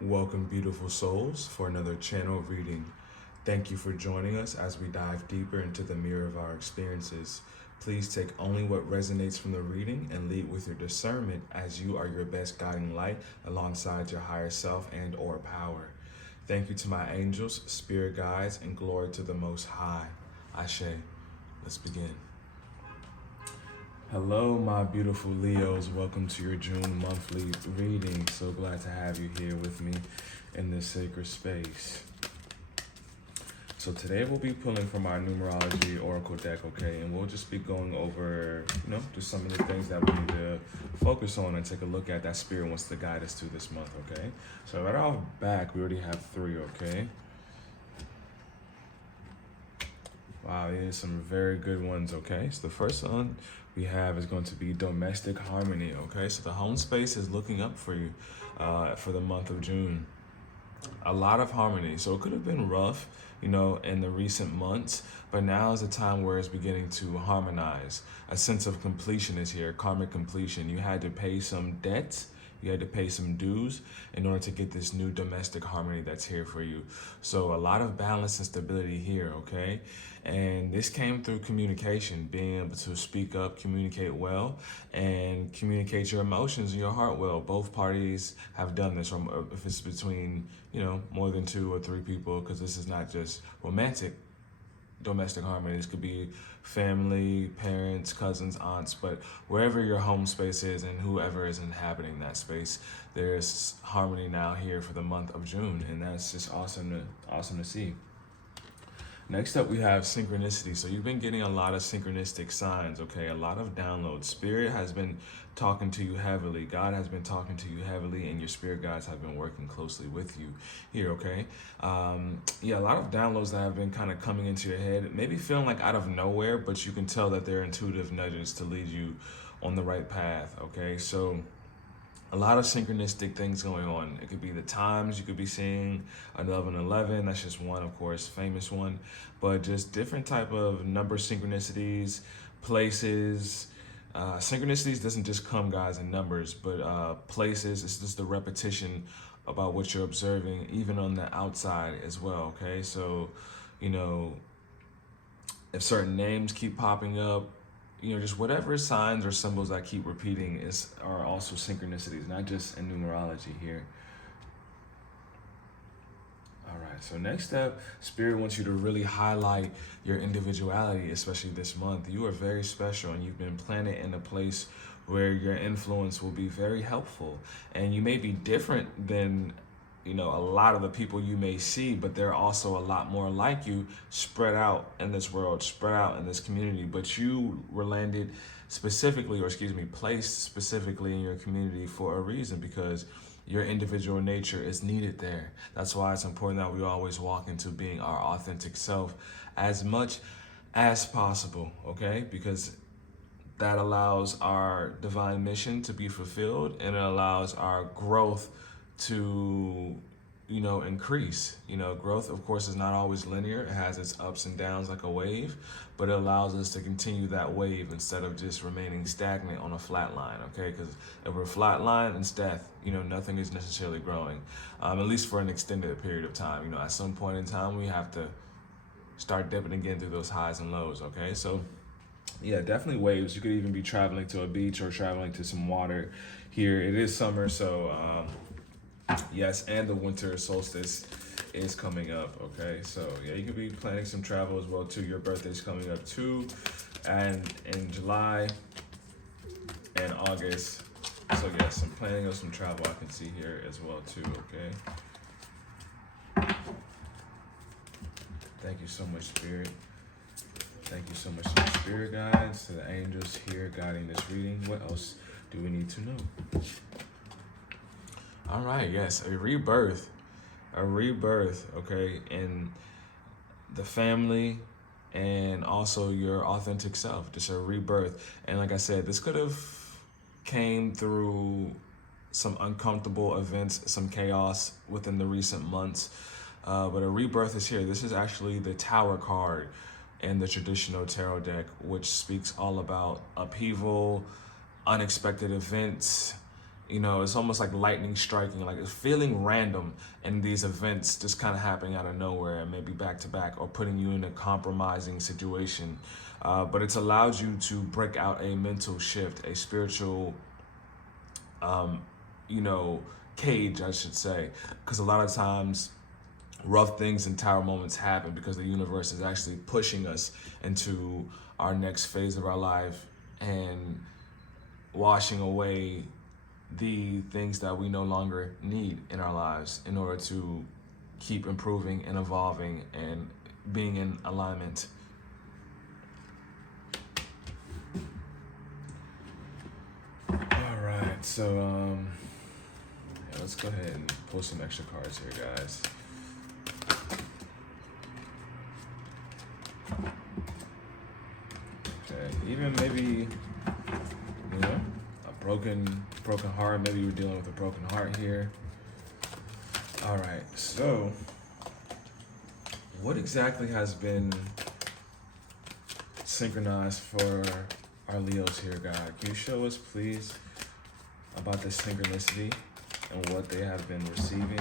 Welcome, beautiful souls, for another channel reading. Thank you for joining us as we dive deeper into the mirror of our experiences. Please take only what resonates from the reading and lead with your discernment, as you are your best guiding light alongside your higher self and or power. Thank you to my angels, spirit guides, and glory to the Most High. Ashe. Let's begin. Hello, my beautiful Leos. Welcome to your June monthly reading. So glad to have you here with me in this sacred space. So today we'll be pulling from our numerology oracle deck, okay? And we'll just be going over, just some of the things that we need to focus on and take a look at that Spirit wants to guide us to this month, okay? So right off back, we already have 3, okay? Wow, these are some very good ones, okay? So the first one we have is going to be domestic harmony, okay? So the home space is looking up for you for the month of June. A lot of harmony. So it could have been rough, in the recent months, but now is the time where it's beginning to harmonize. A sense of completion is here, karmic completion. You had to pay some debts. You had to pay some dues in order to get this new domestic harmony that's here for you. So a lot of balance and stability here, okay? And this came through communication, being able to speak up, communicate well, and communicate your emotions and your heart well. Both parties have done this, if it's between, more than 2 or 3 people, because this is not just romantic domestic harmony. This could be family, parents, cousins, aunts, but wherever your home space is and whoever is inhabiting that space, there's harmony now here for the month of June, and that's just awesome to see. Next up, we have synchronicity. So you've been getting a lot of synchronistic signs, okay? A lot of downloads. Spirit has been talking to you heavily. God has been talking to you heavily, and your spirit guides have been working closely with you here, okay? A lot of downloads that have been kind of coming into your head, maybe feeling like out of nowhere, but you can tell that they're intuitive nudges to lead you on the right path, okay? So a lot of synchronistic things going on. It could be the times you could be seeing, 1111, that's just one, of course, famous one, but just different type of number synchronicities, places. Synchronicities doesn't just come, guys, in numbers, but places. It's just the repetition about what you're observing, even on the outside as well, okay? So, if certain names keep popping up, just whatever signs or symbols that keep repeating are also synchronicities, not just in numerology here. All right, so next up, Spirit wants you to really highlight your individuality, especially this month. You are very special, and you've been planted in a place where your influence will be very helpful. And you may be different than a lot of the people you may see, but they're also a lot more like you, spread out in this world, spread out in this community. But you were landed specifically, placed specifically in your community for a reason, because your individual nature is needed there. That's why it's important that we always walk into being our authentic self as much as possible, okay? Because that allows our divine mission to be fulfilled, and it allows our growth to increase. Growth, of course, is not always linear. It has its ups and downs like a wave, but it allows us to continue that wave instead of just remaining stagnant on a flat line, okay? Because if we're flat line, it's death. Nothing is necessarily growing, at least for an extended period of time. At some point in time, we have to start dipping again through those highs and lows, okay? So yeah, definitely waves. You could even be traveling to a beach or traveling to some water here. It is summer, so yes, and the winter solstice is coming up, okay? So yeah, you could be planning some travel as well too. Your birthday's coming up too, and in July and August. So yeah, some planning of some travel I can see here as well too, okay? Thank you so much, Spirit. Thank you so much to the spirit guides, to the angels here guiding this reading. What else do we need to know? All right, yes, a rebirth, okay, in the family and also your authentic self, just a rebirth. And like I said, this could have came through some uncomfortable events, some chaos within the recent months, but a rebirth is here. This is actually the Tower card in the traditional tarot deck, which speaks all about upheaval, unexpected events, You know, it's almost like lightning striking, like it's feeling random, and these events just kind of happening out of nowhere and maybe back to back, or putting you in a compromising situation. But it's allowed you to break out a mental shift, a spiritual, you know, cage, I should say. Because a lot of times, rough things and tower moments happen because the universe is actually pushing us into our next phase of our life and washing away the things that we no longer need in our lives in order to keep improving and evolving and being in alignment. All right, so yeah, let's go ahead and pull some extra cards here, guys. Okay, even maybe, you know, a broken heart. Maybe you're dealing with a broken heart here. All right, so what exactly has been synchronized for our Leos here, God? Can you show us, please, about this synchronicity and what they have been receiving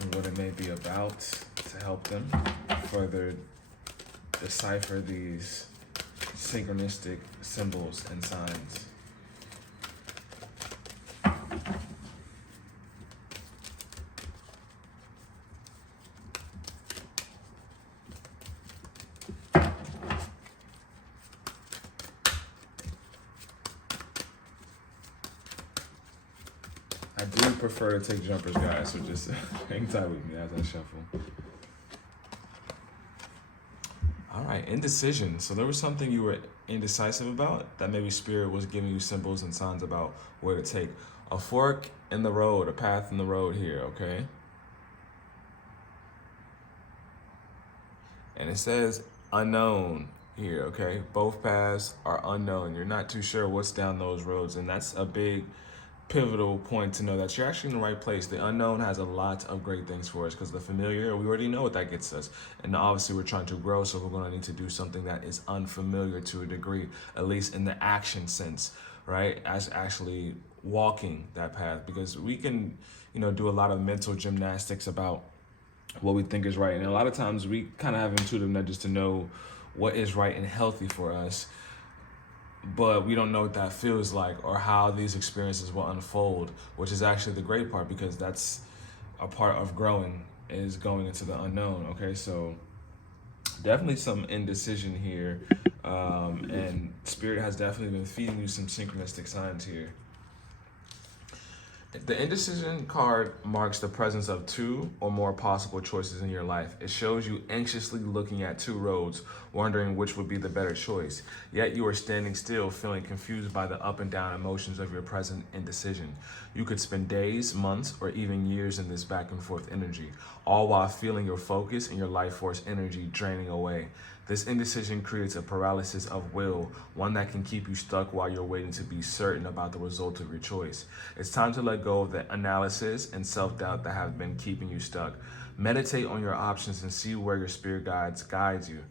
and what it may be about to help them further decipher these synchronistic symbols and signs? I do prefer to take jumpers, guys, so just hang tight with me as I shuffle. All right, indecision. So there was something you were indecisive about that maybe Spirit was giving you symbols and signs about where to take. A fork in the road, a path in the road here, okay? And it says unknown here, okay? Both paths are unknown. You're not too sure what's down those roads, and that's a big pivotal point to know that you're actually in the right place. The unknown has a lot of great things for us because the familiar, we already know what that gets us. And obviously we're trying to grow, so we're going to need to do something that is unfamiliar to a degree, at least in the action sense, right? As actually walking that path, because we can, you know, do a lot of mental gymnastics about what we think is right. And a lot of times we kind of have intuitive nudges to know what is right and healthy for us, but we don't know what that feels like or how these experiences will unfold, which is actually the great part, because that's a part of growing, is going into the unknown. Okay, so definitely some indecision here, and Spirit has definitely been feeding you some synchronistic signs here. The indecision card marks the presence of two or more possible choices in your life. It shows you anxiously looking at two roads, wondering which would be the better choice. Yet you are standing still, feeling confused by the up and down emotions of your present indecision. You could spend days, months, or even years in this back and forth energy, all while feeling your focus and your life force energy draining away. This indecision creates a paralysis of will, one that can keep you stuck while you're waiting to be certain about the result of your choice. It's time to let go of the analysis and self-doubt that have been keeping you stuck. Meditate on your options and see where your spirit guides you.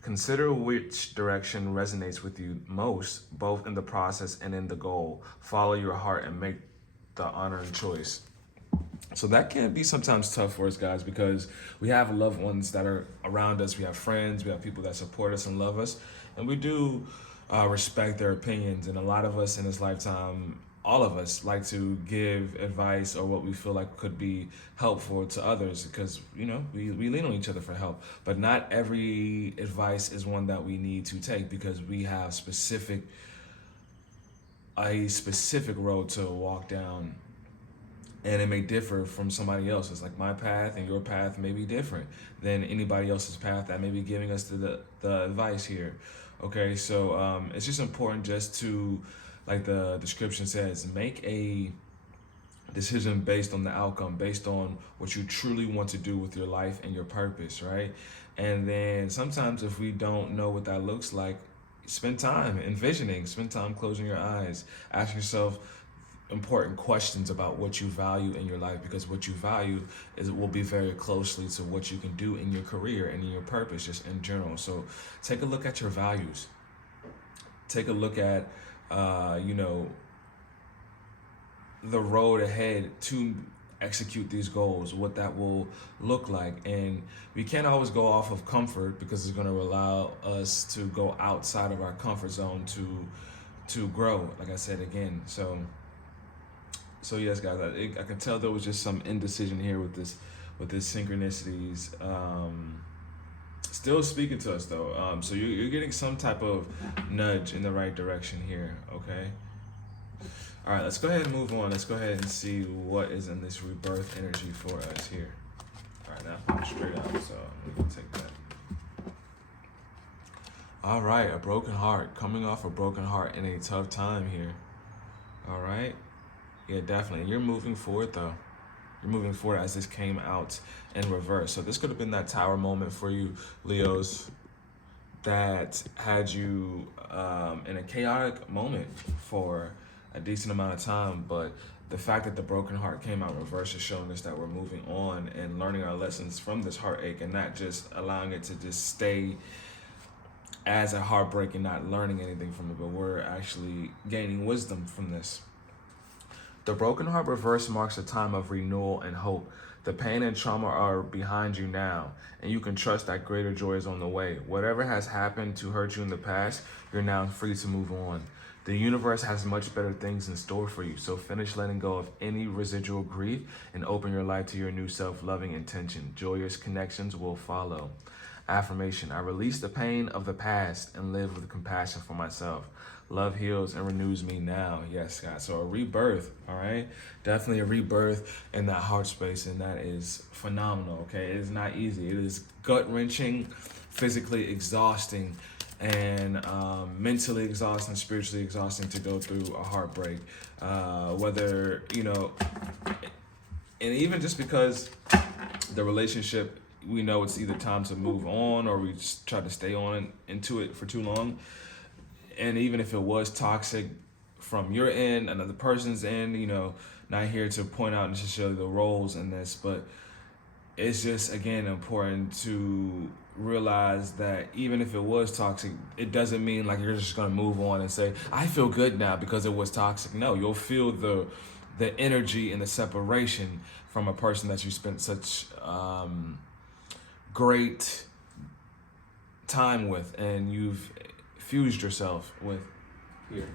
Consider which direction resonates with you most, both in the process and in the goal. Follow your heart and make the honoring choice. So that can be sometimes tough for us, guys, because we have loved ones that are around us. We have friends, we have people that support us and love us, and we do respect their opinions. And a lot of us in this lifetime, all of us, like to give advice or what we feel like could be helpful to others, because, you know, we lean on each other for help. But not every advice is one that we need to take, because we have a specific road to walk down, and it may differ from somebody else's. Like my path and your path may be different than anybody else's path that may be giving us the advice here. Okay, so it's just important just to, like the description says, make a decision based on the outcome, based on what you truly want to do with your life and your purpose, right? And then sometimes if we don't know what that looks like, spend time envisioning, spend time closing your eyes, ask yourself important questions about what you value in your life, because what you value will be very closely to what you can do in your career and in your purpose, just in general. So take a look at your values. Take a look at, you know, the road ahead to execute these goals, what that will look like. And we can't always go off of comfort, because it's going to allow us to go outside of our comfort zone to grow, like I said again. So yes, guys, I can tell there was just some indecision here with this synchronicities. Still speaking to us though. So you're getting some type of nudge in the right direction here. Okay. All right, let's go ahead and move on. Let's go ahead and see what is in this rebirth energy for us here. All right, now I'm straight up, so I'm gonna take that. All right, a broken heart, coming off a broken heart in a tough time here. All right, yeah, definitely. You're moving forward though. You're moving forward as this came out in reverse. So this could have been that tower moment for you, Leos, that had you in a chaotic moment for a decent amount of time. But the fact that the broken heart came out in reverse is showing us that we're moving on and learning our lessons from this heartache, and not just allowing it to just stay as a heartbreak and not learning anything from it, but we're actually gaining wisdom from this. The broken heart reverse marks a time of renewal and hope. The pain and trauma are behind you now, and you can trust that greater joy is on the way. Whatever has happened to hurt you in the past, you're now free to move on. The universe has much better things in store for you, so finish letting go of any residual grief and open your life to your new self-loving intention. Joyous connections will follow. Affirmation: I release the pain of the past and live with compassion for myself. Love heals and renews me now. Yes, guys. So a rebirth, all right? Definitely a rebirth in that heart space, and that is phenomenal, okay? It is not easy. It is gut-wrenching, physically exhausting, and mentally exhausting, spiritually exhausting to go through a heartbreak. Whether, and even just because the relationship, we know it's either time to move on or we just try to stay on into it for too long. And even if it was toxic from your end, another person's end, not here to point out necessarily the roles in this, but it's just, again, important to realize that even if it was toxic, it doesn't mean like you're just going to move on and say, I feel good now because it was toxic. No, you'll feel the energy and the separation from a person that you spent such great time with, and you've fused yourself with here.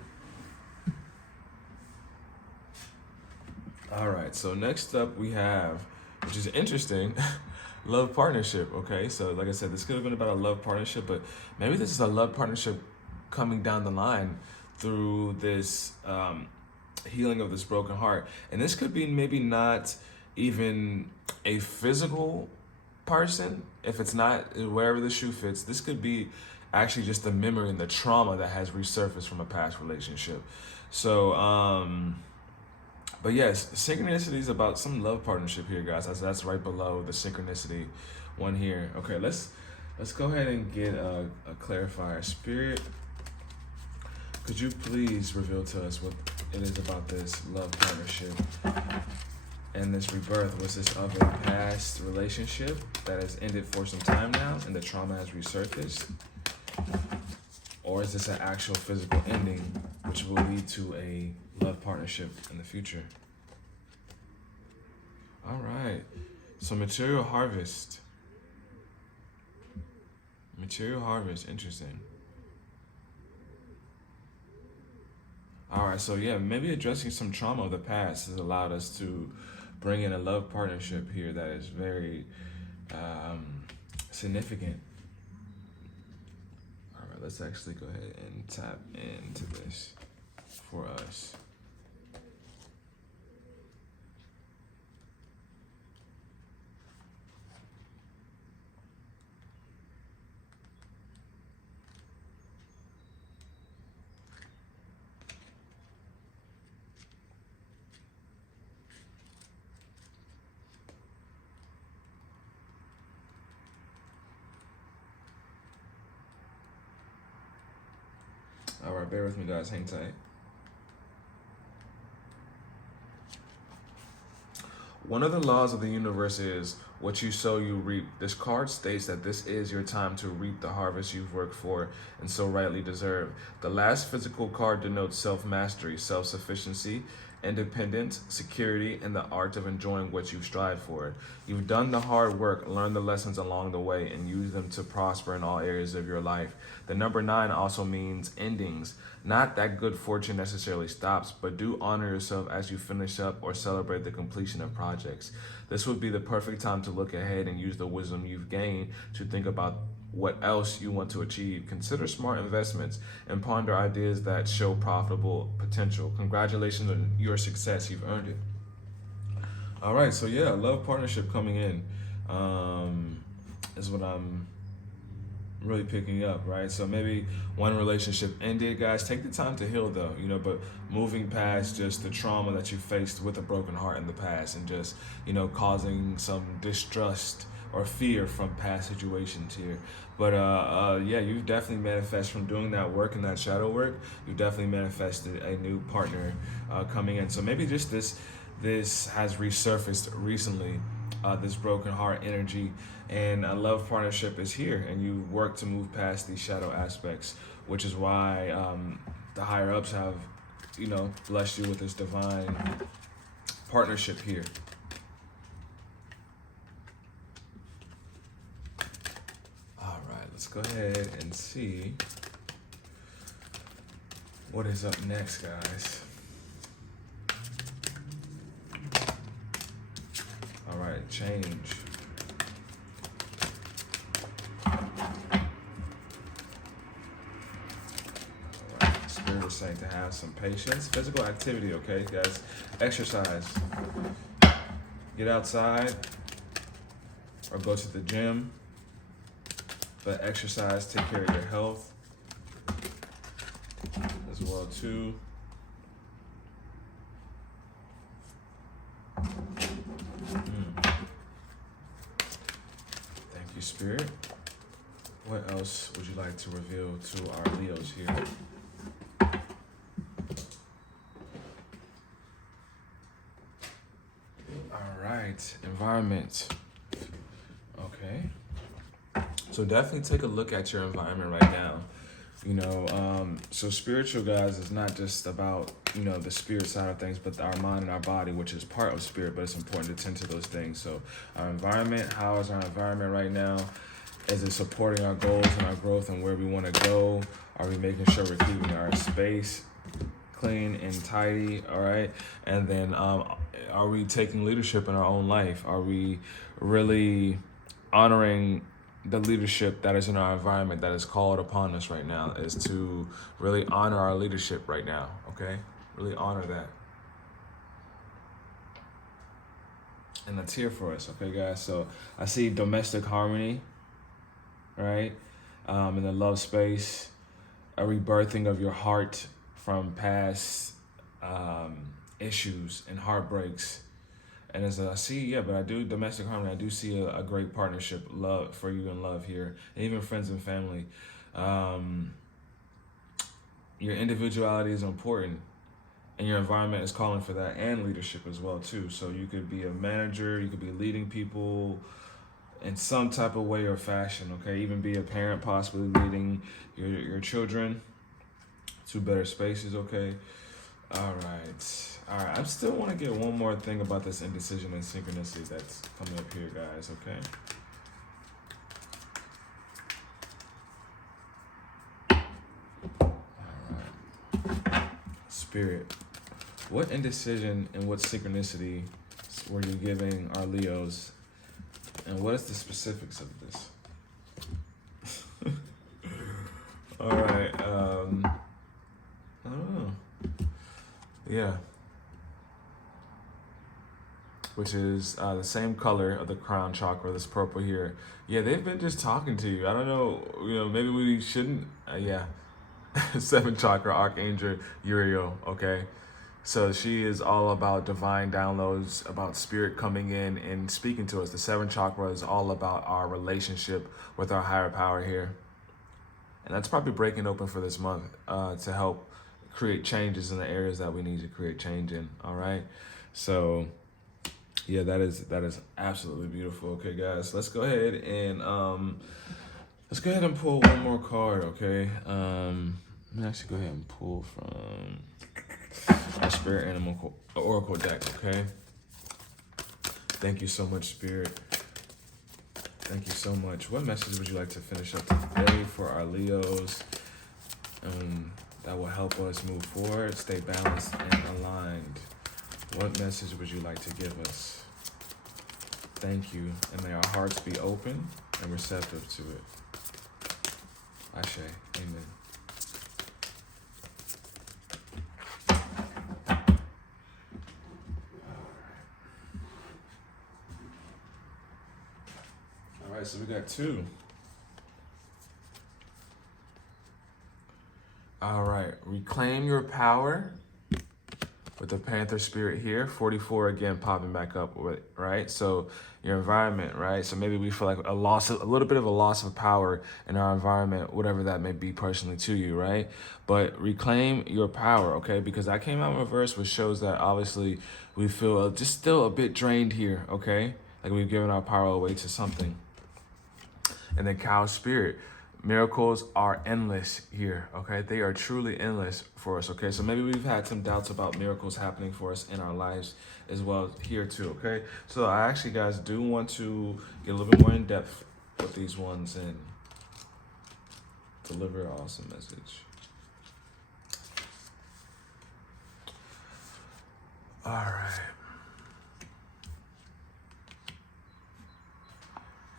All right, so next up we have, which is interesting, love partnership. Okay, so like I said, this could have been about a love partnership, but maybe this is a love partnership coming down the line through this healing of this broken heart. And this could be maybe not even a physical person. If it's not, wherever the shoe fits, this could be actually just the memory and the trauma that has resurfaced from a past relationship. So, but yes, synchronicity is about some love partnership here, guys. That's right below the synchronicity one here. Okay, let's go ahead and get a clarifier. Spirit, could you please reveal to us what it is about this love partnership and this rebirth? Was this of a past relationship that has ended for some time now and the trauma has resurfaced? Or is this an actual physical ending which will lead to a love partnership in the future? All right. So material harvest. Material harvest, interesting. All right, so yeah, maybe addressing some trauma of the past has allowed us to bring in a love partnership here that is very significant. All right, let's actually go ahead and tap into this for us. All right, bear with me, guys. Hang tight. One of the laws of the universe is what you sow, you reap. This card states that this is your time to reap the harvest you've worked for and so rightly deserve. The last physical card denotes self-mastery, self-sufficiency, independence, security, and the art of enjoying what you've strived for. You've done the hard work, learned the lessons along the way, and used them to prosper in all areas of your life. The number 9 also means endings. Not that good fortune necessarily stops, but do honor yourself as you finish up or celebrate the completion of projects. This would be the perfect time to look ahead and use the wisdom you've gained to think about what else you want to achieve. Consider smart investments and ponder ideas that show profitable potential. Congratulations on your success. You've earned it. All right, so yeah, love partnership coming in is what I'm really picking up, right? So maybe one relationship ended, guys. Take the time to heal though, but moving past just the trauma that you faced with a broken heart in the past and just, causing some distrust or fear from past situations here. But yeah, you've definitely manifested from doing that work and that shadow work. You definitely manifested a new partner coming in. So maybe just this has resurfaced recently, this broken heart energy, and a love partnership is here, and you work to move past these shadow aspects, which is why the higher ups have, blessed you with this divine partnership here. All right, let's go ahead and see what is up next, guys. All right, change. Spirit is saying to have some patience. Physical activity, okay, guys? Exercise. Get outside or go to the gym. But exercise, take care of your health as well, too. Thank you, Spirit. What else would you like to reveal to our Leos here? Environment. Okay. So definitely take a look at your environment right now. So spiritual, guys, is not just about, the spirit side of things, but our mind and our body, which is part of spirit, but it's important to tend to those things. So our environment, how is our environment right now? Is it supporting our goals and our growth and where we want to go? Are we making sure we're keeping our space clean and tidy? All right. And then are we taking leadership in our own life? Are we really honoring the leadership that is in our environment that is called upon us right now? Is to really honor our leadership right now, okay? Really honor that. And that's here for us, okay, guys? So I see domestic harmony, right? In the love space, a rebirthing of your heart from past issues and heartbreaks. And as I see, but I do domestic harmony, I do see a great partnership, love for you in love here, and even friends and family. Your individuality is important, and your environment is calling for that, and leadership as well too. So you could be a manager, you could be leading people in some type of way or fashion, okay? Even be a parent, possibly leading your children to better spaces, okay? All right. I still want to get one more thing about this indecision and synchronicity that's coming up here, guys, okay? All right. Spirit, what indecision and what synchronicity were you giving our Leos, and what is the specifics of this? All right. I don't know. Yeah. Which is the same color of the crown chakra, this purple here. Yeah, they've been just talking to you. I don't know, maybe we shouldn't. Yeah. 7th chakra, Archangel Uriel, okay? So she is all about divine downloads, about spirit coming in and speaking to us. The 7th chakra is all about our relationship with our higher power here. And that's probably breaking open for this month to help create changes in the areas that we need to create change in, all right? So yeah, that is absolutely beautiful. Okay, guys, let's go ahead and pull one more card, okay? Let me actually go ahead and pull from, our spirit animal oracle deck, okay? Thank you so much, Spirit. Thank you so much. What message would you like to finish up today for our Leos? That will help us move forward, stay balanced and aligned. What message would you like to give us? Thank you. And may our hearts be open and receptive to it. Ashe. Amen. All right, so we got 2. All right, reclaim your power with the Panther Spirit here. 44 again, popping back up, right? So your environment, right? So maybe we feel like a little bit of a loss of power in our environment, whatever that may be personally to you, right? But reclaim your power, okay? Because I came out in reverse, which shows that obviously we feel just still a bit drained here, okay? Like we've given our power away to something. And then Cow Spirit. Miracles are endless here, okay? They are truly endless for us, okay? So maybe we've had some doubts about miracles happening for us in our lives as well here too, okay? So I actually, guys, do want to get a little bit more in depth with these ones and deliver an awesome message. All right.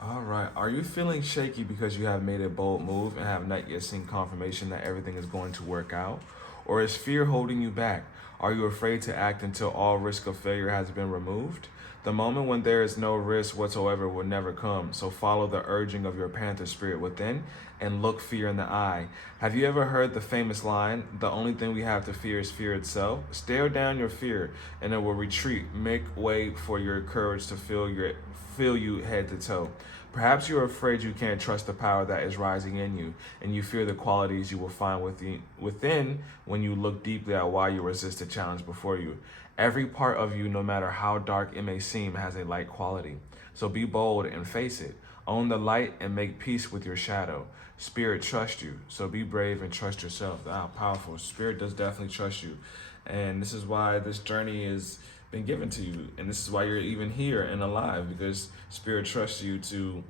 All right. Are you feeling shaky because you have made a bold move and have not yet seen confirmation that everything is going to work out? Or is fear holding you back? Are you afraid to act until all risk of failure has been removed? The moment when there is no risk whatsoever will never come. So follow the urging of your Panther Spirit within and look fear in the eye. Have you ever heard the famous line, the only thing we have to fear is fear itself? Stare down your fear and it will retreat. Make way for your courage to fill you head to toe. Perhaps you're afraid you can't trust the power that is rising in you, and you fear the qualities you will find within when you look deeply at why you resist the challenge before you. Every part of you, no matter how dark it may seem, has a light quality. So be bold and face it. Own the light and make peace with your shadow. Spirit trusts you, so be brave and trust yourself. Ah, powerful. Spirit does definitely trust you. And this is why this journey is been given to you, and this is why you're even here and alive, because Spirit trusts you to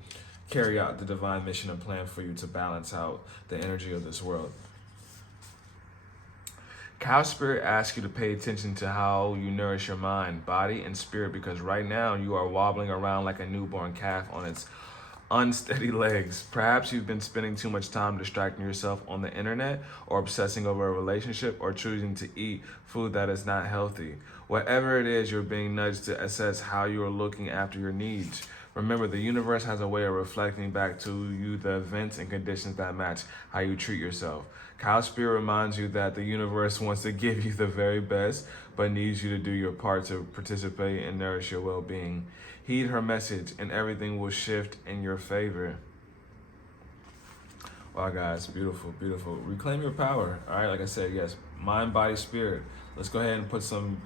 carry out the divine mission and plan for you to balance out the energy of this world. Cow Spirit asks you to pay attention to how you nourish your mind, body, and spirit, because right now you are wobbling around like a newborn calf on its unsteady legs. Perhaps you've been spending too much time distracting yourself on the internet, or obsessing over a relationship, or choosing to eat food that is not healthy. Whatever it is, you're being nudged to assess how you are looking after your needs. Remember, the universe has a way of reflecting back to you the events and conditions that match how you treat yourself. Cow Spirit reminds you that the universe wants to give you the very best, but needs you to do your part to participate and nourish your well-being. Heed her message, and everything will shift in your favor. Wow, guys, beautiful, beautiful. Reclaim your power. All right, like I said, yes, mind, body, spirit. Let's go ahead and put some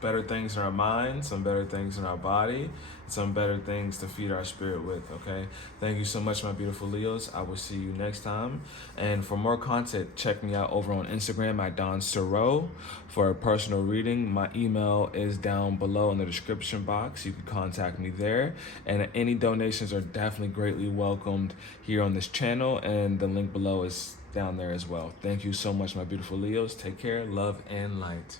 better things in our mind, some better things in our body, some better things to feed our spirit with, okay? Thank you so much, my beautiful Leos. I will see you next time. And for more content, check me out over on Instagram at Donstarot for a personal reading. My email is down below in the description box. You can contact me there. And any donations are definitely greatly welcomed here on this channel. And the link below is down there as well. Thank you so much, my beautiful Leos. Take care, love, and light.